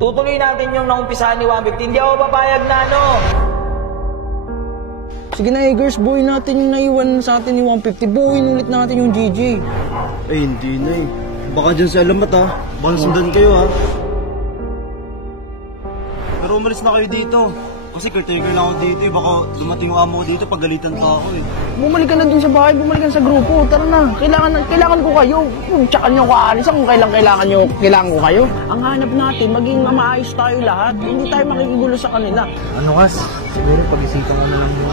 Tutuloy natin yung naumpisahan ni 150. Hindi ako papayag na ano. Sige na, Eggers, buuin natin yung naiwan sa atin ni 150. Buuin ulit natin yung GG. Eh, hindi na eh. Baka dyan sa alamat ha. Baka sundan kayo ha. Pero umalis na kayo dito. Kasi caretaker lang ako dito eh. Baka dumating yung amo ko dito, pagalitan pa ako eh. Bumalik ka na dun sa bahay, bumalik ka na sa grupo. Tara na, kailangan ko kayo. Tsaka nyo ko aalis kung kailangan ko kayo. Ang hanap natin, maging maayos tayo lahat. Hindi tayo makikigulo sa kanila. Ano kas? Siguro pag-isipan ko na lang yun.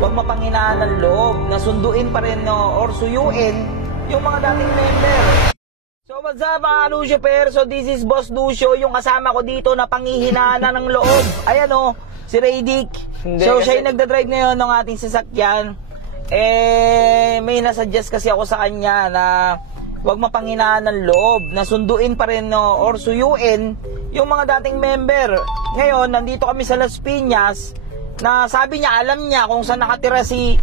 Huwag mapanghinaan ng loob na sunduin pa rin or suyuin yung mga dating member. So what's up mga Lucifer? So this is Boss Lucio, yung kasama ko dito na panghihinaan ng loob. Ayan o, si Radic. So siya yung nagdadrive ngayon ng ating sasakyan. May nasuggest kasi ako sa kanya na huwag mapanghinaan ng loob na sunduin pa rin or suyuin yung mga dating member. Ngayon, nandito kami sa Las Piñas na sabi niya, alam niya kung saan nakatira si...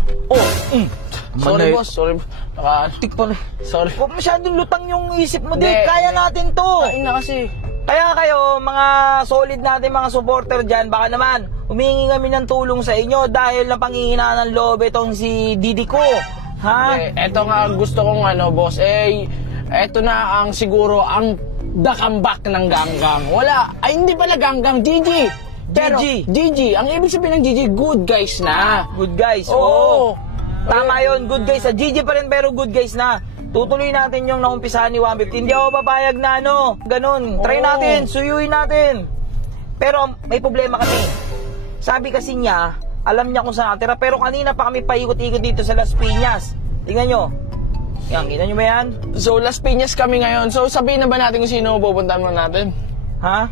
Sorry boss, sorry. Nakatik pa rin. Sorry. Huwag masyadong lutang yung isip mo, Dick. Kaya natin to. Kain na kasi. Kaya kayo, mga solid natin, mga supporter dyan, baka naman, humingi kami ng tulong sa inyo dahil napanghihinaan ng loob itong si Didi ko. Ha? Eto nga gusto kong boss. Eto na ang siguro ang the comeback ng Ganggang. Wala. Ay, hindi pala Ganggang. GG. Pero, GG. Ang ibig sabihin ng GG, good guys na. Good guys. Oo. Tama yun. Good guys. Sa GG pa rin pero good guys na. Tutuloy natin yung naumpisahan ni 150. Hindi ako papayag na ganun. Try natin. Suyuin natin. Pero may problema kami. Sabi kasi niya, alam niya kung saan natira. Pero kanina pa kami paikot-ikot dito sa Las Piñas. Tingnan nyo. Yan, kita nyo ba yan? So, Las Piñas kami ngayon. So, sabihin na ba natin kung sino pupuntahan mo natin? Ha?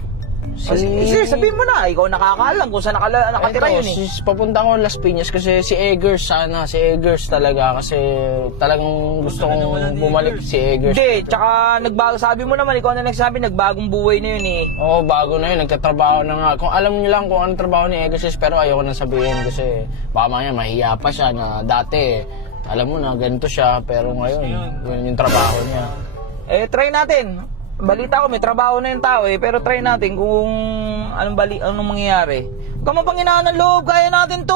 Sabihin mo na. Ikaw nakakaalam kung saan nakatira yun eh. Papunta ko Las Piñas kasi si Eggers sana. Si Eggers talaga. Kasi talagang gusto kong bumalik si Eggers. Hindi. Tsaka nagbago. Sabi mo naman, ikaw na nagsabi, nagbagong buhay na yun eh. Oo, bago na yun. Nagtatrabaho na nga. Kung alam niyo lang kung anong trabaho ni Eggers, pero ayoko na sabihin kasi baka mamaya mahiya pa siya na dati. Alam mo na, ganito siya. Pero ngayon, yun yung trabaho niya. Try natin. Balita ko, may trabaho na yung tao pero try natin kung anong mangyayari. Huwag ka mapanghinaan ng loob, kaya natin to!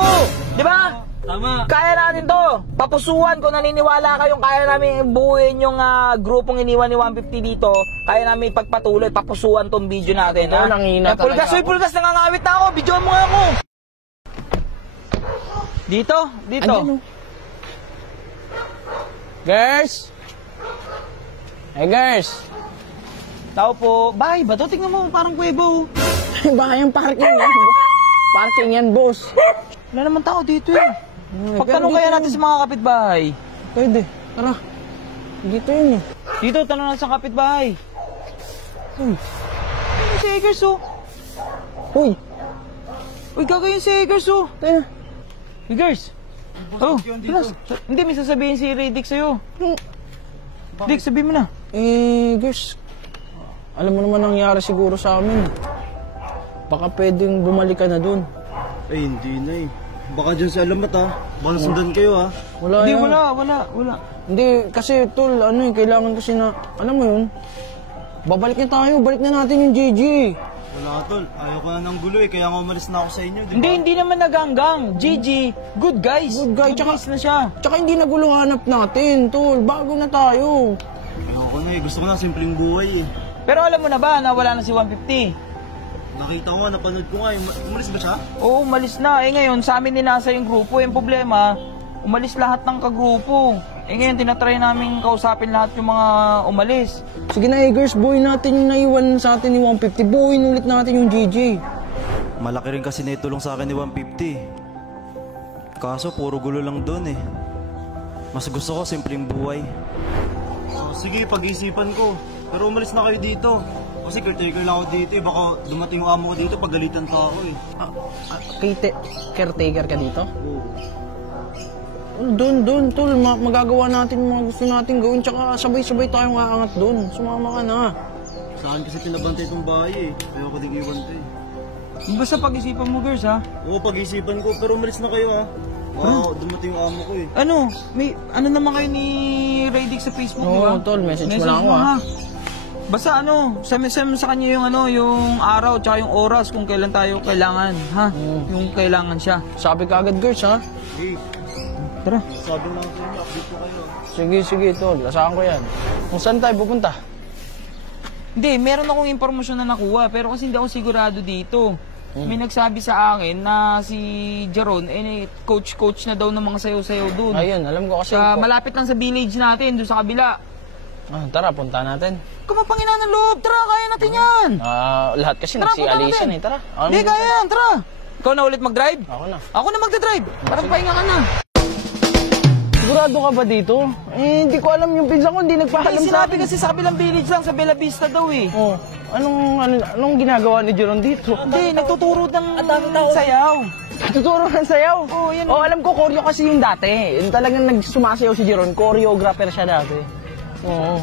Di ba? Tama! Kaya natin to! Papusuan, kung naniniwala kayong kaya namin buuin yung grupong iniwan ni 150 dito, kaya namin pagpatuloy, papusuan tong video natin. Ito, nanghina talaga ako. Pulgas, nangangawit na ako, video mo nga ako! Dito? Girls! Hey girls! Tao po. Bahay ba to? Tingnan mo, parang kuwebo. Bahay ang parking yan. Parking yan, boss. Wala naman tao dito eh. Pagtanong kaya natin sa mga kapitbahay. Pwede. Tara. Dito yun eh. Dito, tanong natin sa kapitbahay. Ano si Eggers oh? Uy, gagawin si Eggers oh. tayo. Eggers. Oh, hindi, may sasabihin si Radic sa'yo. Dick, sabihin mo na. Girls. Alam mo naman nangyari siguro sa amin. Baka pwedeng bumalik ka na dun. Eh, hindi na eh. Baka dyan sa alamat ha. Baka sundan kayo ha. Wala Hindi, yan. wala. Hindi, kasi tol, kailangan kasi na, alam mo yun, babalik na tayo, balik na natin yung GG. Wala tol, ayaw ko na ng gulo eh. Kaya nga umalis na ako sa inyo, di ba? Hindi naman naganggang. GG, good guys. Good guy, Tsaka na siya. Tsaka hindi na gulo hanap natin, tol. Bago na tayo. Ayaw ko na eh. Gusto ko na simpleng buhay eh. Pero alam mo na ba na wala na si 150? Nakita ko nga, napanood ko nga. Umalis ba siya? Oo, umalis na. Ngayon, sa amin ninasa yung grupo. Yung problema, umalis lahat ng kagrupo. Ngayon, tinatry namin kausapin lahat yung mga umalis. Sige na, Eggers, buuin natin yung naiwan sa atin ni 150. Buuin ulit natin yung GG. Malaki rin kasi naitulong sa akin ni 150. Kaso, puro gulo lang doon eh. Mas gusto ko simpleng buhay. Sige, pag-isipan ko. Pero umalis na kayo dito. Kasi caretaker lang ako dito eh. Baka dumating yung amo ko dito, pagalitan pa ako eh. Caretaker ka dito? Oo. Doon, tol. Magagawa natin yung mga gusto natin gawin. Tsaka sabay-sabay tayong aangat doon. Sumama ka na. Sa akin kasi pinabantay itong bahay eh. Ayaw ko din ibantay. Basta pag-isipan mo, girls, ha? Oo, pag-isipan ko. Pero umalis na kayo ha. Dumating yung amo ko eh. May ano naman kayo ni Radic sa Facebook, Oo, tol. Message mo lang ako, ha? Basta send sa kanya yung yung araw tsaka yung oras kung kailan tayo kailangan, ha? Yung kailangan siya. Sabi ka agad, girls, ha? Tara. Sabi na ako sa'yo, update ko kayo. Sige, tol. Asahan ko yan. Kung saan tayo pupunta? Hindi, meron akong impormasyon na nakuha, pero kasi hindi ako sigurado dito. May nagsabi sa akin na si Jeron, coach na daw ng mga sayaw-sayaw dun. Ayun, alam ko kasi. Malapit lang sa village natin, doon sa kabila. Tara, punta natin. Kumapangina ng loob, tara, kaya natin yan. Lahat kasi Tara, punta nagsi-alisan natin. Tara. Hindi, kaya yan, tara. Ikaw na ulit mag-drive? Ako na. Ako na magdadrive, para pahinga ka na. Sigurado ka ba dito? Hindi ko alam yung pinsan ko, hindi nagpaalam Ay, sa sinabi akin. kasi sa kabilang village lang, sa Bella Vista daw eh. Anong ginagawa ni Jeron dito? Hindi, nagtuturo ng sayaw. Tuturo ng sayaw? Oo, yan. Alam ko, choreo kasi yung dati. Yung talagang nagsumasayaw si Jeron, choreographer siya dati. Oo.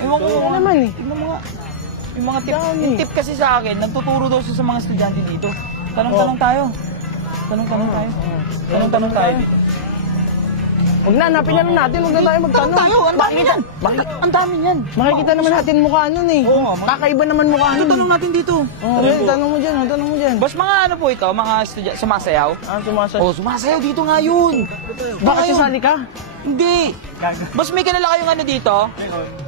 Ewan ko Ano naman eh? Yung mga tip, yung tip kasi sa akin, nagtuturo daw siya sa mga estudyante dito. Tanong-tanong tayo. Tanong-tanong tayo. Huwag na, hanapin na lang natin. Huwag na tayo magtanong. Tayo, ang dami yan. Ang dami yan. Makikita naman natin mukha nun eh. Kakaiba naman mukha nun. Tanong natin dito. Tanong mo dyan. Boss, mga ano po ito? Mga estudyante, sumasayaw? Sumasayaw. Oh, sumasayaw dito nga yun. Baka sasali ka? Hindi. Boss, may kilala kayong ano dito?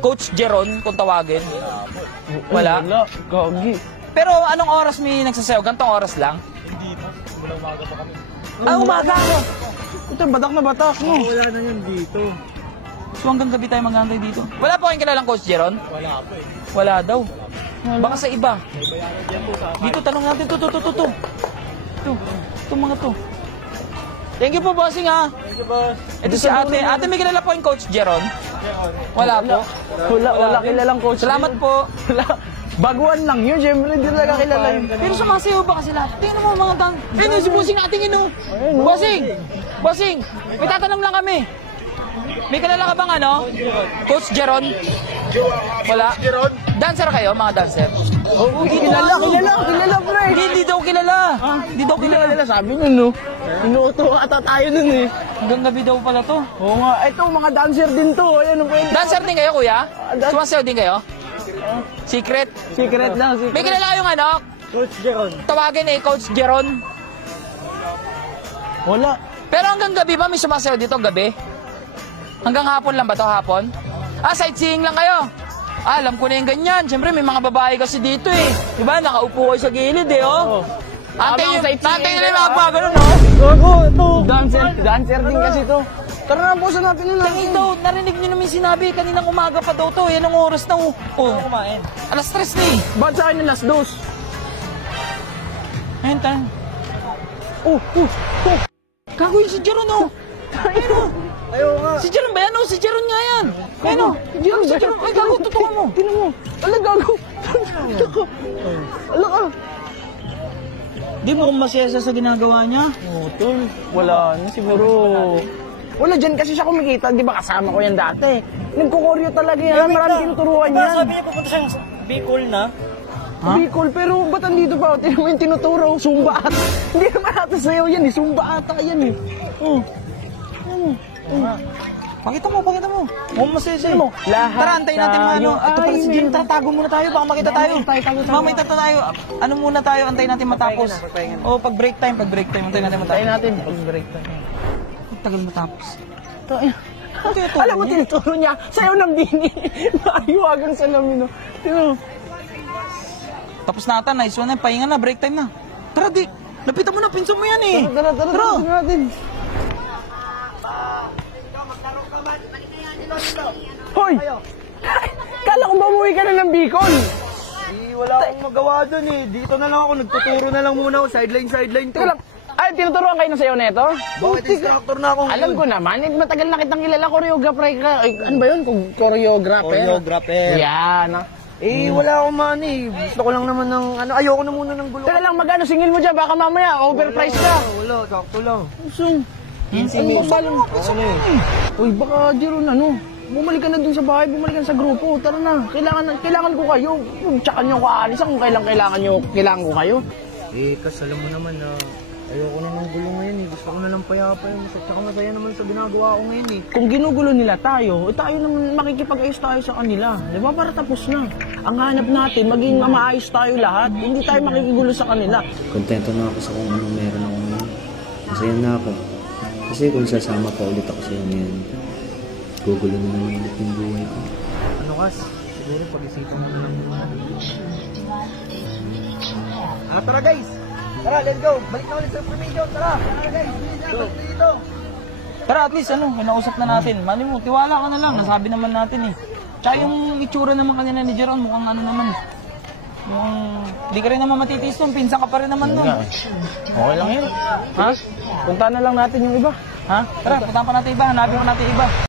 Coach Jeron, kung tawagin. Wala? Gagi. Pero anong oras may nagsasayaw? Gantong oras lang? Hindi po. Umaga pa kami. Umaga ako. Ito, batak na batak mo. Wala na yun dito. So hanggang gabi tayo mag-aantay dito. Wala po kayong kilalang Coach Jeron? Wala po eh. Wala daw. Baka sa iba. Dito, tanong natin. Ito, mga to. Thank you po, bossing, ha. Thank you, boss. Ito si ate. Ate, may kilala po yung Coach Jeron? Wala po. Wala kilalang coach. Salamat po. Baguan lang yun, syempre hindi talaga kilala yun. Pero sumasayaw ba kasi lahat? Tingnan mo mga dan. Ayun, si bossing natin yun, oh. Bossing, may tatanong lang kami. May kilala ka bang Coach Jeron? Wala? Dancer kayo, mga dancer? Kilala, pre. Hindi daw kilala. Hindi daw kilala. Sabi nyo, no? Inuuto ata tayo nun eh. Hanggang gabi daw pala to. Oo nga, ito mga dancer din to. Ayan, pwede. Dancer din kayo, kuya? Sumasayaw din kayo? Secret? Secret lang, secret. May kilala kayong Coach Jeron. tawagin Coach Jeron? Wala. Pero hanggang gabi ba may sumasayaw dito, gabi? Hanggang hapon lang ba to, hapon? Sightseeing lang kayo. Alam ko na yung ganyan. Siyempre, may mga babae kasi dito eh. Diba, nakaupo kayo sa gilid eh, oh. Antay nyo yung mga bagano, no? Gago, ito. Dancer din kasi to. Tara na po, sanapin na natin. Ito, narinig nyo naman sinabi, kaninang umaga pa daw to. Yan ang oras na, kumain. Alas 3 na eh. Ba't sa akin yung last dose? Ayun, tayo. Gago yun si Jeron, oh. Ayun, Ayaw nga. Si Jeron ba yan, oh? Si Jeron nga yan. Ayun, oh. Si Jeron. Ay, gago, tutukan mo. Tinan mo. Ala, gago. Ala ka. Di mo kung masaya sa ginagawa niya. Tol. Wala na siguro. Wala, dyan kasi siya kumikita. Di ba kasama ko yan dati? Nagkukoryo talaga yan. Maraming tinuturuan yan. Sabi niya pupunta siya sa Bicol na. Bicol, pero ba't andito pa? Tinan mo yung tinuturo. Zumba ata. Hindi naman ata sa'yo yan eh. Zumba ata yan eh. Pakita mo. Kung masaya siya. Lahat Tara, antayin natin mga tayo Ito pala si ay Jim. Tara, tago muna tayo. Baka makita tayo. Tago. Mamay tayo. Ano muna tayo? Antayin natin matapos. O, pag break time. Antayin natin matapos. Tayo natin. Pag-break tayo. Tagal matapos. Alam mo, tinuturo niya. Sayo ng bini. Naiwagang salamin. Tinan mo. Tapos na ata. Nice one. Pahinga na. Break time na. Tara, di. Lapitan mo na. Pinsan mo yan eh. Tara. Natin. Hoy! Kala ko ba umuwi ka na ng Bicol? Wala akong magawa dun eh. Dito na lang ako. Nagtuturo na lang muna ako. Sideline to. Teka lang. Ay, tinuturuan kayo ng sayo neto? Bakit instructor na ako Alam ko naman, matagal na kitang kilala, choreographer ka. Ay, ano ba yun? Choreographer? Choreographer. Yan. Wala akong money. Gusto ko lang naman ng ayoko na muna ng gulo. Teka lang, magkano singil mo dyan? Baka mamaya, overprice ka. Wala, sakto lang. Usong. Ano ba lang? Uy, baka Jeron, bumalik ka na dun sa bahay, bumalik ka na sa grupo. Tara na, kailangan ko kayo. Tsaka niyo ko aalis kung kailangan ko kayo. Kas, alam mo naman na Ayoko na ng gulo ngayon eh. Gusto ko na lang payapa yun. Tsaka masaya naman sa ginagawa ko ngayon eh. Kung ginugulo nila tayo, tayo naman makikipag-ayos tayo sa kanila. Di ba? Para tapos na. Ang hanap natin, maging maayos tayo lahat. Hindi tayo makikigulo sa kanila. Kontento na ako sa kung anong meron ako ngayon. Masaya na ako. Kasi kung sasama pa ulit ako sa iyo ngayon, gugulo na naman ulit yung buhay ko. Ano kas? Siguro pag-isipan mo na lang yung mga. Tara guys! Tara, let's go! Balik na ulit sa information! Tara! Tara guys! Balik dito! Tara, at least ano, kinausap na natin. Mali mo, tiwala ka na lang. Nasabi naman natin eh. Tsaka yung itsura naman kanina ni Jeron, mukhang ano naman. Mukhang, di ka rin naman matitiis nun. Pinsa ka pa rin naman nun. Okay lang yun. Ha? Punta na lang natin yung iba. Ha? Tara, puntahan pa natin iba. Hanapin pa natin iba.